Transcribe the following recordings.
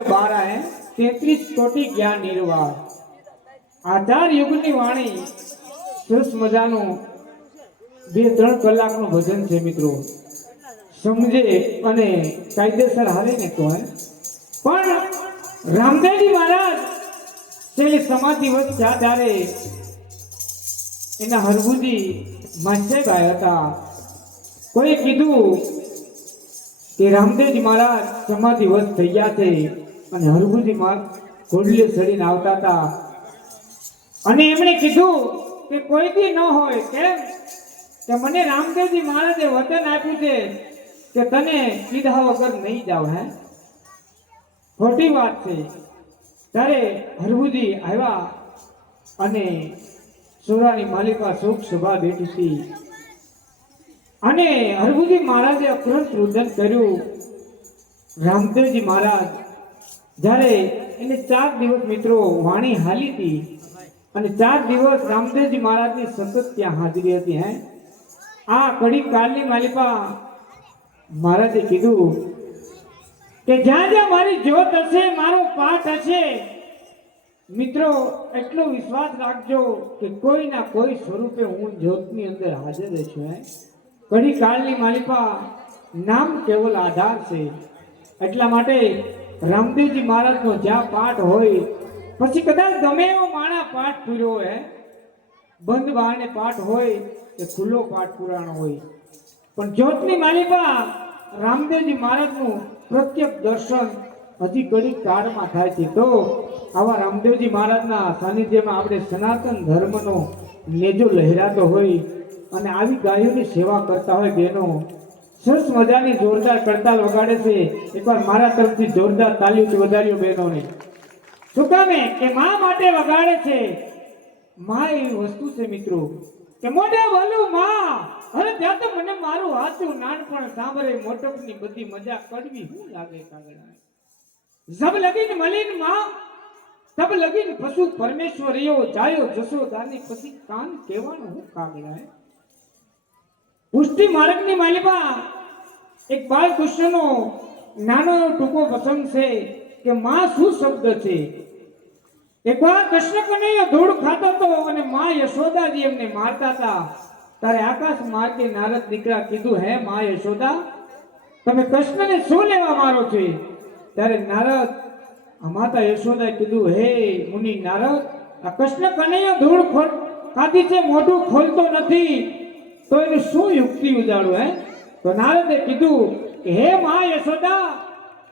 12 है 33 कोटि ज्ञान निर्वाह आधार युगની વાણી સરસ મજાનું 2-3 કલાકનું ભજન છે મિત્રો સમજે અને કાયદેસર હાલે ને તો હે પણ રામદેવજી મહારાજ છેલ્લી સમાધિ વખત થયા ત્યારે એના હરભુજી માસ્ટર ભાઈ હતા કોઈ કીધું કે રામદેવજી મહારાજ સમાધિ વખત થઈ ગયા છે અને હરભુજી ઘોડલે ચડીને આવતા હતા અને એમણે કીધું કે કોઈ બી ન હોય કેમ કે મને રામદેવજી મહારાજે વચન આપ્યું છે કે તને કીધા વગર નહીં જાવ હે ખોટી વાત છે ત્યારે હરભુજી આવ્યા અને સોરાની માલિકા શોક સભા બેઠી હતી અને હરભુજી મહારાજે અક્રંત રુદન કર્યું રામદેવજી મહારાજ જ્યારે એને 4 દિવસ મિત્રો વાણી હાલી હતી અને 4 દિવસ રામદેવજી મહારાજની સતત ત્યાં હાજરી હતી હે આ કડી કાળની માલિકા મહારાજે કીધું કે જ્યાં જ્યાં મારી જ્યોત હશે મારો પાઠ હશે મિત્રો એટલો વિશ્વાસ રાખજો કે કોઈના કોઈ સ્વરૂપે હું જ્યોતની અંદર હાજર છું હે કડી કાળની માલિકા નામ કેવલ આધાર છે એટલા માટે રામદેવજી મહારાજનો જ્યાં પાઠ હોય પછી કદાચ ગમે એવો માણા પાઠ પૂર્યો હે બંધ બારણે પાઠ હોય કે ખુલ્લો પાઠ પુરાણો હોય પણ જ્યોતની માલિકા રામદેવજી મહારાજનું પ્રત્યક્ષ દર્શન હજી ઘણી કાળમાં થાય છે તો આવા રામદેવજી મહારાજના સાનિધ્યમાં આપણે સનાતન ધર્મનો નેજો લહેરાતો હોય અને આવી ગાયોની સેવા કરતા હોય બહેનો સરસ મજાની જોરદાર કરતાલ વગાડે છે એકવાર મારા તરફથી જોરદાર તાલીઓ વધાર્યો બહેનોને શું કામે કે મા માટે વગાડે છે મા એવી વસ્તુ છે મિત્રો કે મોઢે બોલું મા અરે ત્યાં તો મને મારું હાચું નાનપણ સાંભળે મોટપની બધી મજા કડવી શું લાગે કાગડા જબ લગીન મલિન માં તબ લગીન પશુ પરમેશ્વરીયો જાયો જશોદાની પછી કાન કહેવાનું હું કાગડા પુષ્ટિ માર્ગની માલિકા એક બાળ કૃષ્ણનો નાનો ટૂંકો પ્રસંગ છે કે માં શું શબ્દ છે એકવાર કૃષ્ણ કનૈયો ધૂળ ખાતો હતો અને માં યશોદાજી એમને મારતા હતા ત્યારે આકાશ માર્ગે નારદ દીકરા કીધું હે માં યશોદા તમે કૃષ્ણને શું લેવા મારો છો ત્યારે નારદ માતા યશોદાએ કીધું હે મુનિ નારદ આ કૃષ્ણ કનૈયો ધૂળ ખાધી છે મોઢું ખોલતો નથી તો એનું શું યુક્તિ ઉજાડું હે તો નારદે કીધું કે હે માં યશોદા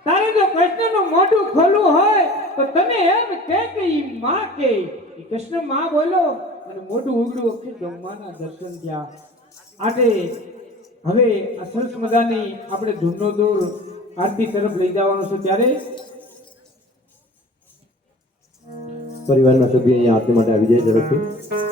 તારે જો કૃષ્ણનું મોઢું ખોલવું હોય તો તને એમ કે ઈ માં કે કૃષ્ણ માં બોલો અને મોઢું ઉગડું વખતે બ્રહ્માના દર્શન થયા આટે હવે આ સરસ મજાની આપણે ધૂનનો દોર આરતી તરફ લઈ જવાનો છે ત્યારે પરિવારના સભ્યો અહીંયા આરતી માટે આવી જાય ઝડપથી